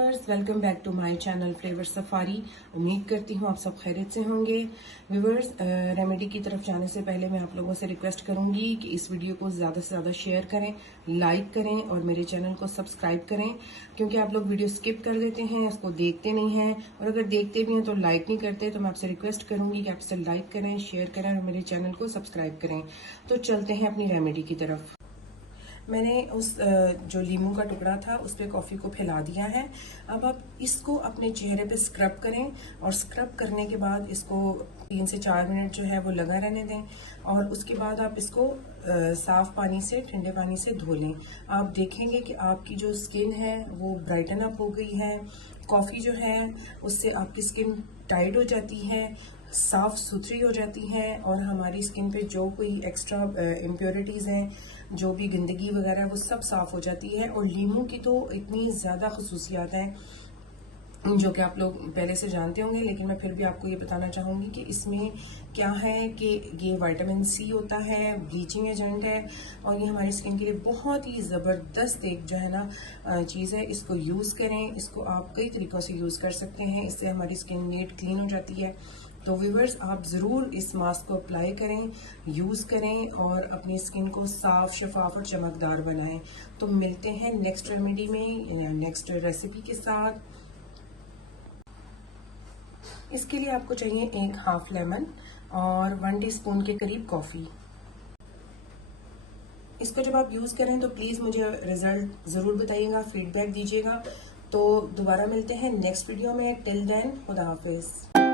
Viewers, welcome back to my channel Flavour Safari. उम्मीद करती हूँ आप सब खैरियत से होंगे। व्यूवर्स, रेमेडी की तरफ जाने से पहले मैं आप लोगों से रिक्वेस्ट करूंगी कि इस वीडियो को ज़्यादा से ज़्यादा शेयर करें, लाइक करें और मेरे चैनल को सब्सक्राइब करें, क्योंकि आप लोग वीडियो स्किप कर देते हैं, इसको देखते नहीं हैं, और अगर देखते भी हैं तो लाइक नहीं करते। तो मैं आपसे रिक्वेस्ट करूंगी कि आप इसे लाइक करें, शेयर करें और मेरे चैनल को सब्सक्राइब करें। तो चलते हैं अपनी रेमेडी की तरफ। मैंने उस जो लीमू का टुकड़ा था उस पर कॉफ़ी को फैला दिया है। अब आप इसको अपने चेहरे पे स्क्रब करें और स्क्रब करने के बाद इसको 3 से 4 मिनट जो है वो लगा रहने दें, और उसके बाद आप इसको साफ पानी से, ठंडे पानी से धो लें। आप देखेंगे कि आपकी जो स्किन है वो ब्राइटन अप हो गई है। कॉफ़ी जो है उससे आपकी स्किन टाइट हो जाती है, साफ सुथरी हो जाती है, और हमारी स्किन पे जो कोई एक्स्ट्रा इम्प्योरिटीज़ हैं, जो भी गंदगी वगैरह है, वो सब साफ हो जाती है। और लीमू की तो इतनी ज़्यादा खसूसियात हैं जो कि आप लोग पहले से जानते होंगे, लेकिन मैं फिर भी आपको ये बताना चाहूँगी कि इसमें क्या है कि ये विटामिन सी होता है, ब्लीचिंग एजेंट है, और ये हमारी स्किन के लिए बहुत ही ज़बरदस्त एक जो है ना चीज़ है। इसको यूज़ करें, इसको आप कई तरीक़ों से यूज़ कर सकते हैं, इससे हमारी स्किन नीट क्लीन हो जाती है। तो व्यूवर्स, आप ज़रूर इस मास्क को अप्लाई करें, यूज़ करें और अपनी स्किन को साफ, शफाफ और चमकदार बनाएं। तो मिलते हैं नेक्स्ट रेमेडी में, नेक्स्ट रेसिपी के साथ। इसके लिए आपको चाहिए 1 हाफ लेमन और 1 टीस्पून के करीब कॉफ़ी। इसको जब आप यूज़ करें तो प्लीज़ मुझे रिज़ल्ट ज़रूर बताइएगा, फीडबैक दीजिएगा। तो दोबारा मिलते हैं नेक्स्ट वीडियो में। टिल देन, खुदा हाफिज़।